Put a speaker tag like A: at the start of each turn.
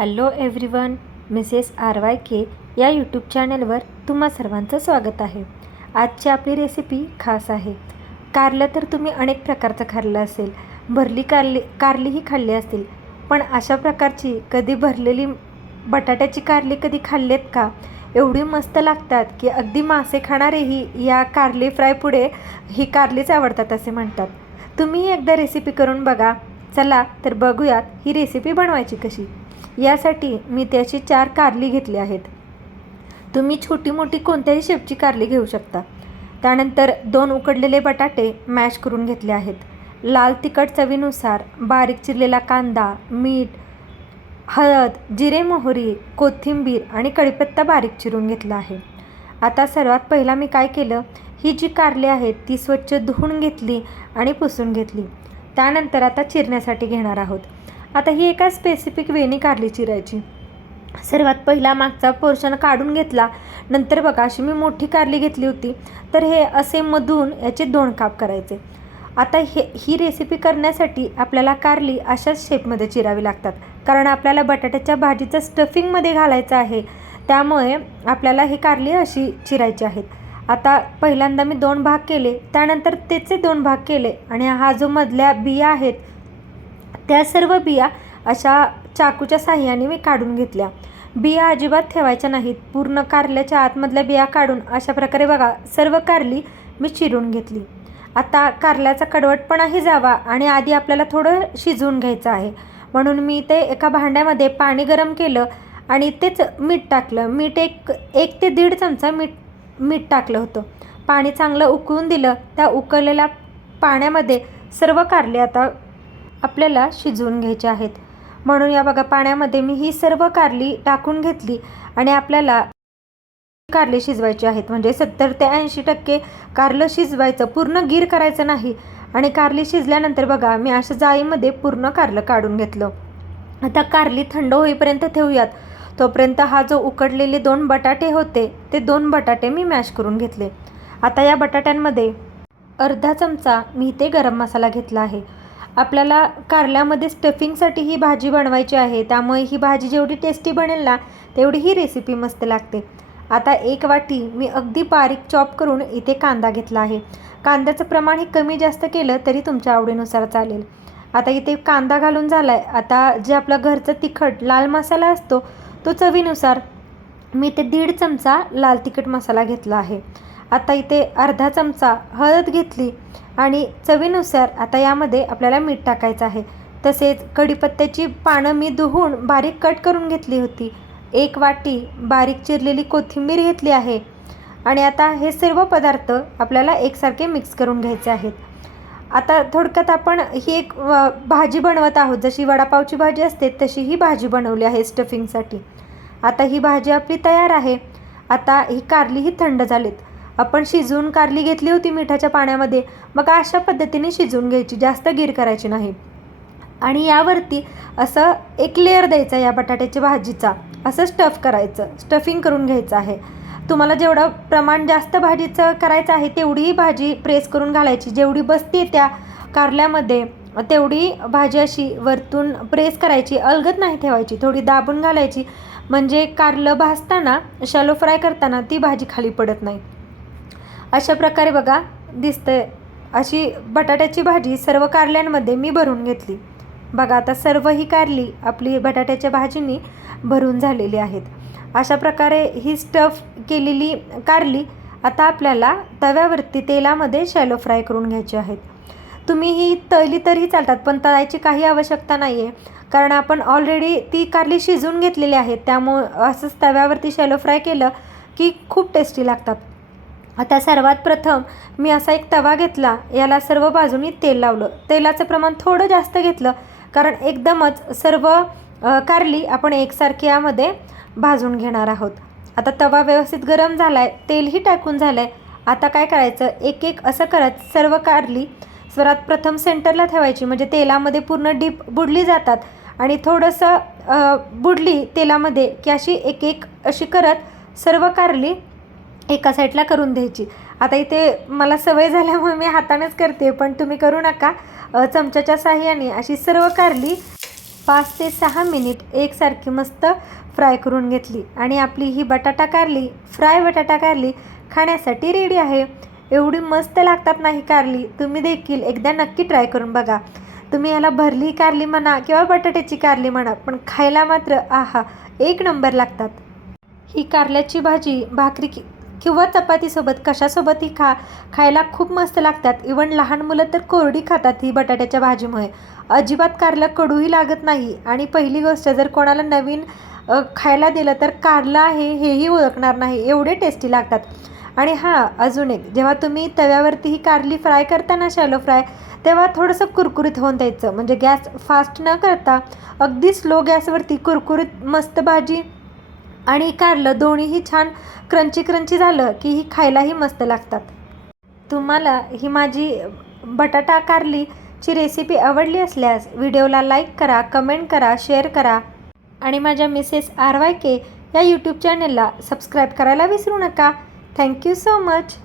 A: Hello everyone Mrs R Y K या YouTube चॅनलवर तुम्हा सर्वांचं स्वागत आहे. आजची आपली रेसिपी खास आहे. कारलं तर तुम्ही अनेक प्रकारचं खाल्लं असेल. भरली कारली कारलीही खाल्ली असतील. पण अशा प्रकारची कधी भरलेली बटाट्याची कारली कधी खाल्लेत का? एवढी मस्त लागतात की अगदी मासे खाणारेही या कारली फ्राय पुढे ही कारलीच आवडतात असे म्हणतात. तुम्ही एकदा रेसिपी करून बघा. चला तर बघूयात ही रेसिपी बनवायची कशी. यासाठी मी त्याची चार कारली घेतली आहेत. तुम्ही छोटी मोठी कोणत्याही शेपची कारली घेऊ शकता. त्यानंतर दोन उकडलेले बटाटे मॅश करून घेतले आहेत. लाल तिखट चवीनुसार बारीक चिरलेला कांदा मीठ हळद जिरे मोहरी कोथिंबीर आणि कढीपत्ता बारीक चिरून घेतला आहे. आता सर्वात पहिला मी काय केलं? ही जी कारली आहेत ती स्वच्छ धुवून घेतली आणि पुसून घेतली. त्यानंतर आता चिरण्यासाठी घेणार आहोत. आता ही एका स्पेसिफिक वेनी कारली चिरायची सर्वात पहिला मागचा पोर्शन काढून घेतला. नंतर बघा अशी मी मोठी कारली घेतली होती. तर हे असे मधून याचे दोन काप करायचे. आता हे ही रेसिपी करण्यासाठी आपल्याला कारली अशाच शेपमध्ये चिरावी लागतात. कारण आपल्याला बटाट्याच्या भाजीचं स्टफिंगमध्ये घालायचं आहे. त्यामुळे आपल्याला ही कारली अशी चिरायची आहेत. आता पहिल्यांदा मी दोन भाग केले. त्यानंतर त्याचे दोन भाग केले. आणि हा जो मधल्या बिया आहेत त्या सर्व बिया अशा चाकूच्या साह्याने मी काढून घेतल्या. बिया अजिबात ठेवायच्या नाहीत. पूर्ण कारल्याच्या आतमधल्या बिया काढून अशा प्रकारे बघा सर्व कारली मी चिरून घेतली. आता कारल्याचा कडवटपणाही जावा आणि आधी आपल्याला थोडं शिजवून घ्यायचं आहे. म्हणून मी ते एका भांड्यामध्ये पाणी गरम केलं आणि तेच मीठ टाकलं. मीठ एक एक ते दीड चमचा मीठ मीठ टाकलं होतं. पाणी चांगलं उकळून दिलं. त्या उकळलेल्या पाण्यामध्ये सर्व कारले आता आपल्याला शिजवून घ्यायचे आहेत. म्हणून या बघा पाण्यामध्ये मी ही सर्व कारली टाकून घेतली आणि आपल्याला कारले शिजवायचे आहेत. म्हणजे सत्तर ते ऐंशी टक्के कारलं शिजवायचं पूर्ण गीर करायचं नाही. आणि कारली शिजल्यानंतर बघा मी अशा जाळीमध्ये पूर्ण कारलं काढून घेतलं. आता कारली थंड होईपर्यंत ठेवूयात. तोपर्यंत हा जो उकडलेले दोन बटाटे होते ते दोन बटाटे मी मॅश करून घेतले. आता या बटाट्यांमध्ये अर्धा चमचा मी ते गरम मसाला घेतला आहे. आपल्याला कारल्यामध्ये स्टफिंगसाठी ही भाजी बनवायची आहे. त्यामुळे ही भाजी जेवढी टेस्टी बनेल ना तेवढी ही रेसिपी मस्त लागते. आता एक वाटी मी अगदी बारीक चॉप करून इथे कांदा घेतला आहे. कांद्याचं प्रमाण हे कमी जास्त केलं तरी तुमच्या आवडीनुसार चालेल. आता इथे कांदा घालून झाला आहे आता जे आपलं घरचं तिखट लाल मसाला असतो तो चवीनुसार मी ते दीड चमचा लाल तिखट मसाला घेतला आहे. आता इथे अर्धा चमचा हळद घेतली. आणि चवीनुसार आता यामध्ये आपल्याला मीठ टाकायचं आहे. तसेच कढीपत्त्याची पानं मी धुवून बारीक कट करून घेतली होती. एक वाटी बारीक चिरलेली कोथिंबीर घेतली आहे. आणि आता हे सर्व पदार्थ आपल्याला एकसारखे मिक्स करून घ्यायचे आहेत. आता थोडक्यात आपण ही एक व- भाजी बनवत आहोत. जशी वडापावची भाजी असते तशी ही भाजी बनवली आहे स्टफिंगसाठी. आता ही भाजी आपली तयार आहे. आता ही कारली ही थंड झालीत. आपण शिजवून कारली घेतली होती मिठाच्या पाण्यामध्ये मग अशा पद्धतीने शिजवून घ्यायची जास्त गीर करायची नाही. आणि यावरती असं एक लेअर द्यायचा या बटाट्याच्या भाजीचा. असं स्टफ करायचं स्टफिंग करून घ्यायचं आहे. तुम्हाला जेवढं प्रमाण जास्त भाजीचं करायचं आहे तेवढीही भाजी प्रेस करून घालायची. जेवढी बसते त्या कारल्यामध्ये तेवढी भाजी अशी वरतून प्रेस करायची अलगद नाही ठेवायची. थोडी दाबून घालायची. म्हणजे कारलं भाजताना शॅलो फ्राय करताना ती भाजी खाली पडत नाही. अशा प्रकारे बघा दिसतंय. अशी बटाट्याची भाजी सर्व कारल्यांमध्ये मी भरून घेतली. बघा आता सर्व ही कारली आपली बटाट्याच्या भाजीनी भरून झालेली आहेत. अशा प्रकारे ही स्टफ केलेली कारली आता आपल्याला तव्यावरती तेलामध्ये शॅलो फ्राय करून घ्यायची आहेत. तुम्ही ही तळली तरी चालतात पण तळायची काही आवश्यकता नाही आहे कारण आपण ऑलरेडी ती कारली शिजून घेतलेली आहेत. त्यामुळं असंच तव्यावरती शॅलो फ्राय केलं की खूप टेस्टी लागतात. आता सर्वात प्रथम मी असा एक तवा घेतला. याला सर्व बाजूंनी तेल लावलं. तेलाचं प्रमाण थोडं जास्त घेतलं. कारण एकदमच सर्व कारली आपण एकसारखी यामध्ये भाजून घेणार आहोत. आता तवा व्यवस्थित गरम झाला आहे तेलही टाकून झालं आहे आता काय करायचं? एक एक असं करत सर्व कारली सर्वात प्रथम सेंटरला ठेवायची. म्हणजे तेलामध्ये पूर्ण डीप बुडली जातात. आणि थोडंसं बुडली तेलामध्ये की अशी एक एक अशी करत सर्व कारली एका साईडला करून द्यायची. आता इथे मला सवय झाल्यामुळे मी हातानेच करते पण तुम्ही करू नका. चमच्याच्या साह्याने अशी सर्व कारली पाच ते सहा मिनिट एकसारखी मस्त फ्राय करून घेतली. आणि आपली ही बटाटा कारली फ्राय बटाटा कारली खाण्यासाठी रेडी आहे. एवढी मस्त लागतात नाही कारली तुम्ही देखील एकदा नक्की ट्राय करून बघा. तुम्ही याला भरली कारली म्हणा किंवा बटाट्याची कारली म्हणा पण खायला मात्र आहा एक नंबर लागतात. ही कारल्याची भाजी भाकरी की किंवा चपातीसोबत कशासोबतही खा खायला खूप मस्त लागतात. इवन लहान मुलं तर कोरडी खातात ही बटाट्याच्या भाजीमुळे. अजिबात कारलं कडूही लागत नाही. आणि पहिली गोष्ट जर कोणाला नवीन खायला दिलं तर कारलं आहे हेही ओळखणार नाही. एवढे टेस्टी लागतात. आणि हां अजून एक. जेव्हा तुम्ही तव्यावरती ही कारली फ्राय करताना शॅलो फ्राय तेव्हा थोडंसं कुरकुरीत होऊन द्यायचं म्हणजे गॅस फास्ट न करता अगदी स्लो गॅसवरती कुरकुरीत मस्त भाजी आणि कारलं दोन्हीही छान क्रंची क्रंची झालं की ही खायलाही मस्त लागतात. तुम्हाला ही माझी बटाटा कारलीची रेसिपी आवडली असल्यास व्हिडिओला लाईक करा कमेंट करा शेअर करा. आणि माझ्या मिसेस आर वाय के या यूट्यूब चॅनलला सबस्क्राईब करायला विसरू नका. Thank you so much